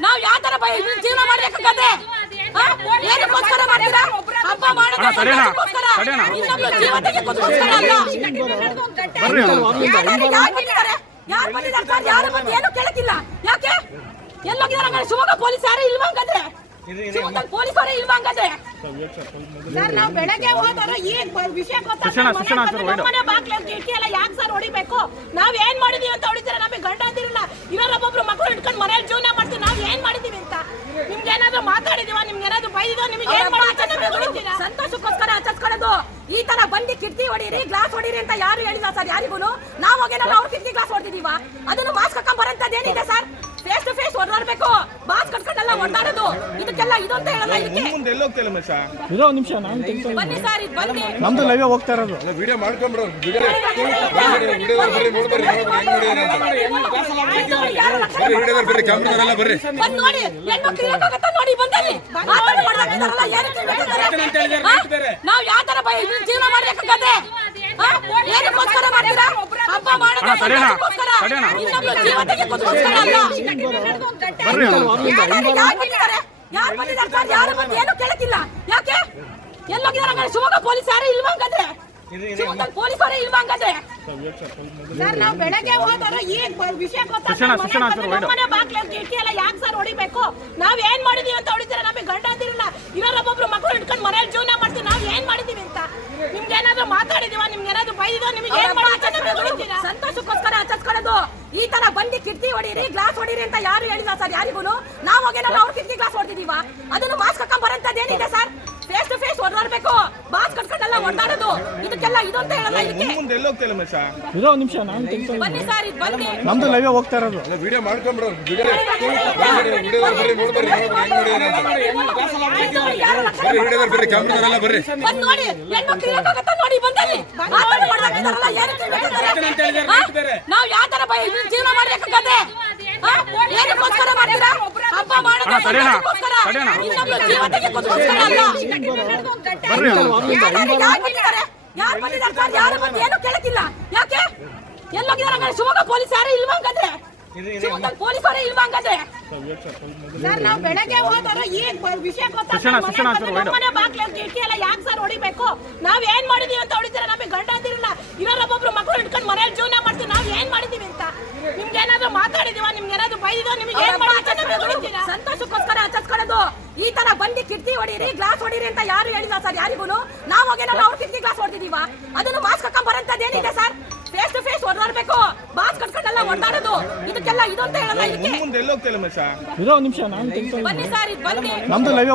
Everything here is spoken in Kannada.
ನಾವ್ ಯಾವ ತರ ಜೀವನ ಮಾಡ್ಬೇಕಾಗತ್ತೆ ಏನಕ್ಕೋಸ್ಕರ ಮಾಡ್ತೀರಾ ಹಬ್ಬ ಮಾಡೋದಕ್ಕೋಸ್ಕರ ಇನ್ನೊಬ್ರು ಜೀವನಕ್ಕೆ ಕೂತ್ಕೋಸ್ಕರ ಅಲ್ಲ ಯಾರು ಬಂದಿದ್ದಾರೆ ಸರ್ ಯಾರು ಬಂದು ಏನು ಕೇಳಕ್ಕಿಲ್ಲ ಯಾಕೆ ಎಲ್ಲೋಗಿದಾರೆ ಶಿವಮೊಗ್ಗ ಪೊಲೀಸ್ ಯಾರು ಇಲ್ವಾ ಹಂಗಾದ್ರೆ ಶಿವಮೊಗ್ಗ ಪೊಲೀಸ್ ಅವರೇ ಇಲ್ವಾ ಹಂಗಾದ್ರೆ ಸರ್ ನಾವು ಬೆಳಗ್ಗೆ ಹೋದವರು ಈ ವಿಷಯ ಗೊತ್ತಾಗ ಬಾಕ್ಲ ಕಿಟಕಿ ಎಲ್ಲ ಯಾಕೆ ಸರ್ ಹೊಡಿಬೇಕು ನಾವ್ ಏನ್ ಮಾಡಿದೀವಿ ಅಂತ ಹೊಡಿತೀರಾ ನಮಗೆ ಗಂಡ ಅಂತಿರಲ್ಲ ಇರೋರೊಬ್ಬೊಬ್ರು ಮಕ್ಕಳು ಇಟ್ಕೊಂಡು ಮನೇಲಿ ಜೀವನ ಮಾಡ್ತೀವಿ ನಾವ್ ಏನ್ ಮಾಡಿದೀವಿ ಅಂತ ನಿಮ್ಗೆ ಏನಾದ್ರು ಮಾತಾಡಿದೀವ ನಿಮ್ಗೆ ಏನಾದ್ರು ಬೈದಿದೋ ನಿಮ್ಗೆ ಏನ್ ಮಾಡಿದೀರಾ ಸಂತೋಷಕ್ಕೋಸ್ಕರ ಆಚರಿಸ್ಕೊಳ್ಳೋದು ಈ ತರ ಬಂದು ಕಿಟಕಿ ಹೊಡೀರಿ ಗ್ಲಾಸ್ ಹೊಡೀರಿ ಅಂತ ಯಾರು ಹೇಳಿಲ್ಲ ಸರ್ ಯಾರಿಗೂ ನಾವು ಹೋಗೇನಲ್ಲ ಅವ್ರ ಕಿಟಕಿ ಗ್ಲಾಸ್ ಹೊಡೆದಿದೀವ ಅದನ್ನು ಮಾಸ್ಕ್ ಹಾಕೊಂಡ್ ಬರೋಂತದ್ದೇನಿದೆ ಸರ್ ಫೇಸ್ ಟು ಫೇಸ್ ಹೊಡೆದಾಡ್ಬೇಕು ಬಾಸ್ ಕಟ್ಕೊಂಡೆಲ್ಲ ಹೊಡೆದಾಡೋದು ಇದಕ್ಕೆಲ್ಲ ಇದು ಅಂತ ಹೇಳಲ್ಲ ಇದಕ್ಕೆ ಮುಂದೆ ಎಲ್ಲ ಹೋಗ್ತಿಲ್ಲ ಮಚ್ಚ ಇರೋ ಒಂದು ನಿಮಿಷ ನಾನು ಬನ್ನಿ ಸರ್ ಇದು ಬನ್ನಿ ನಮ್ದು ಲೈವ್ ಹೋಗ್ತಾ ಇರೋದು ವಿಡಿಯೋ ಮಾಡ್ಕೊಂಡ್ರು ಬರ್ರಿ ಕ್ಯಾಮ್ರಾದಲ್ಲ ಬರ್ರಿ ಬಂದು ನೋಡಿ ಹೆಣ್ಮಕ್ಳು ಇರಕ್ಕಾಗತ್ತಾ ನೋಡಿ ಬಂದಲ್ಲಿ ಮಾತಾಡಿ ಮಾಡ್ದಾಕಿದಾರಲ್ಲ ಏನಕ್ಕೆ ನಾವು ಯಾವ ತರ ಜೀವನ ಮಾಡ್ಬೇಕಾಗತ್ತೆ ಏನಕ್ಕೋಸ್ಕರ ಮಾಡ್ತೀರಾ ಹಬ್ಬ ಮಾಡೋದಕ್ಕೋಸ್ಕರ ಇನ್ನೊಬ್ರು ಜೀವನಕ್ಕೆ ಕೂತ್ಕೋಸ್ಕರ ಅಲ್ಲ ಯಾರು ಬಂದಿದ್ದಾರೆ ಸರ್ ಯಾರು ಬಂದು ಏನು ಕೇಳಕ್ಕಿಲ್ಲ ಯಾಕೆ ಎಲ್ಲೋಗಿದಾರೆ ಶಿವಮೊಗ್ಗ ಪೊಲೀಸ್ ಯಾರು ಇಲ್ವಾ ಹಂಗಾದ್ರೆ ಶಿವಮೊಗ್ಗ ಪೊಲೀಸ್ ಅವರೇ ಇಲ್ವಾ ಹಂಗಾದ್ರೆ ಸರ್ ನಾವು ಬೆಳಗ್ಗೆ ಹೋದವರು ಈ ವಿಷಯ ಗೊತ್ತಾಗ ಬಾಕ್ಲ ಕಿಟಕಿ ಎಲ್ಲ ಯಾಕೆ ಸರ್ ಹೊಡಿಬೇಕು ನಾವ್ ಏನ್ ಮಾಡಿದೀವಿ ಅಂತ ಹೊಡಿತೀರಾ ನಮಗೆ ಗಂಡ ಅಂತಿರಲ್ಲ ಇರೋರೊಬ್ಬೊಬ್ರು ಮಕ್ಕಳು ಇಟ್ಕೊಂಡು ಮನೇಲಿ ಜೀವನ ಮಾಡ್ತೀವಿ ನಾವ್ ಏನ್ ಮಾಡಿದೀವಿ ಅಂತ ನಿಮ್ಗೆ ಏನಾದ್ರು ಮಾತಾಡಿದೀವ ನಿಮ್ಗೆ ಏನಾದ್ರು ಬೈದಿದೋ ನಿಮ್ಗೆ ಏನ್ ಮಾಡಿದೀರಾ ಸಂತೋಷಕ್ಕೋಸ್ಕರ ಆಚರಿಸ್ಕೊಳ್ಳೋದು ಈ ತರ ಬಂದು ಕಿಟಕಿ ಹೊಡೀರಿ ಗ್ಲಾಸ್ ಹೊಡೀರಿ ಅಂತ ಯಾರು ಹೇಳಿಲ್ಲ ಸರ್ ಯಾರಿಗೂ ನಾವು ಹೋಗೇನಲ್ಲ ಅವ್ರ ಕಿಟಕಿ ಗ್ಲಾಸ್ ಹೊಡೆದಿದೀವ ಅದನ್ನು ಮಾಸ್ಕ್ ಹಾಕೊಂಡ್ ಬರೋಂತದ್ದೇನಿದೆ ಸರ್ ಫೇಸ್ ಟು ಫೇಸ್ ಹೊಡೆದಾಡ್ಬೇಕು ಬಾಸ್ ಕಟ್ಕೊಂಡೆಲ್ಲ ಹೊಡೆದಾಡೋದು ಇದಕ್ಕೆಲ್ಲ ಇದು ಅಂತ ಹೇಳಲ್ಲ ಇದಕ್ಕೆ ಮುಂದೆ ಎಲ್ಲ ಹೋಗ್ತಿಲ್ಲ ಮಚ್ಚ ಇರೋ ಒಂದು ನಿಮಿಷ ನಾನು ಬನ್ನಿ ಸರ್ ಇದು ಬನ್ನಿ ನಮ್ದು ಲೈವ್ ಹೋಗ್ತಾ ಇರೋದು ವಿಡಿಯೋ ಮಾಡ್ಕೊಂಡ್ರು ಬರ್ರಿ ಕ್ಯಾಮ್ರಾದಲ್ಲ ಬರ್ರಿ ಬಂದು ನೋಡಿ ಹೆಣ್ಮಕ್ಳು ಇರಕ್ಕಾಗತ್ತಾ ನೋಡಿ ಬಂದಲ್ಲಿ ಮಾತಾಡಿ ಮಾಡ್ದಾಕಿದಾರಲ್ಲ ಏನಕ್ಕೆ ನಾವ್ ಯಾವ ತರ ಜೀವನ ಮಾಡ್ಬೇಕಾಗತ್ತೆ ಏನಕ್ಕೋಸ್ಕರ ಮಾಡ್ತೀರಾ ಹಬ್ಬ ಮಾಡೋದಕ್ಕೋಸ್ಕರ ಇನ್ನೊಬ್ರು ಜೀವನಕ್ಕೆ ಕೂತ್ಕೋಸ್ಕರ ಅಲ್ಲ ಯಾರು ಬಂದಿದ್ದಾರೆ ಸರ್ ಯಾರು ಬಂದು ಏನು ಕೇಳಕ್ಕಿಲ್ಲ ಯಾಕೆ ಎಲ್ಲೋಗಿದಾರೆ ಶಿವಮೊಗ್ಗ ಪೊಲೀಸ್ ಯಾರು ಇಲ್ವಾ ಹಂಗಾದ್ರೆ ಶಿವಮೊಗ್ಗ ಪೊಲೀಸ್ ಅವರೇ ಇಲ್ವಾ ಹಂಗಾದ್ರೆ ಸರ್ ನಾವು ಬೆಳಗ್ಗೆ ಹೋದವರು ಈ ವಿಷಯ ಗೊತ್ತಾಗ ಬಾಕ್ಲ ಕಿಟಕಿ ಎಲ್ಲ ಯಾಕೆ ಸರ್ ಹೊಡಿಬೇಕು ನಾವ್ ಏನ್ ಮಾಡಿದೀವಿ ಅಂತ ಹೊಡಿತೀರಾ ನಮಗೆ ಗಂಡ ಅಂತಿರಲ್ಲ ಇರೋರೊಬ್ಬೊಬ್ರು ಮಕ್ಕಳು ಇಟ್ಕೊಂಡು ಮನೇಲಿ ಜೀವನ ಮಾಡ್ತೀವಿ ನಾವ್ ಏನ್ ಮಾಡಿದೀವಿ ಅಂತ ನಿಮ್ಗೆ ಏನಾದ್ರು ಮಾತಾಡಿದೀವ ನಿಮ್ಗೆ ಏನಾದ್ರು ಬೈದಿದೋ ನಿಮ್ಗೆ ಏನ್ ಮಾಡಿದೀರಾ ಸಂತೋಷಕ್ಕೋಸ್ಕರ ಆಚರಿಸ್ಕೊಳ್ಳೋದು ಈ ತರ ಬಂದು ಕಿಟಕಿ ಹೊಡೀರಿ ಗ್ಲಾಸ್ ಹೊಡೀರಿ ಅಂತ ಯಾರು ಹೇಳಿಲ್ಲ ಸರ್ ಯಾರಿಗೂ ನಾವು ಹೋಗೇನಲ್ಲ ಅವ್ರ ಕಿಟಕಿ ಗ್ಲಾಸ್ ಹೊಡೆದಿದೀವ ಅದನ್ನು ಮಾಸ್ಕ್ ಹಾಕೊಂಡ್ ಬರೋಂತದ್ದೇನಿದೆ ಸರ್ ಫೇಸ್ ಟು ಫೇಸ್ ಹೊಡೆದಾಡ್ಬೇಕು ಬಾಸ್ ಕಟ್ಕೊಂಡೆಲ್ಲ ಹೊಡೆದಾಡೋದು ಇದಕ್ಕೆಲ್ಲ ಇದು ಅಂತ ಹೇಳಲ್ಲ ಇದಕ್ಕೆ ಮುಂದೆ ಎಲ್ಲ ಹೋಗ್ತಿಲ್ಲ ಮಚ್ಚ ಇರೋ ಒಂದು ನಿಮಿಷ ನಾನು ಬನ್ನಿ ಸರ್ ಇದು ಬನ್ನಿ ನಮ್ದು ಲೈವ್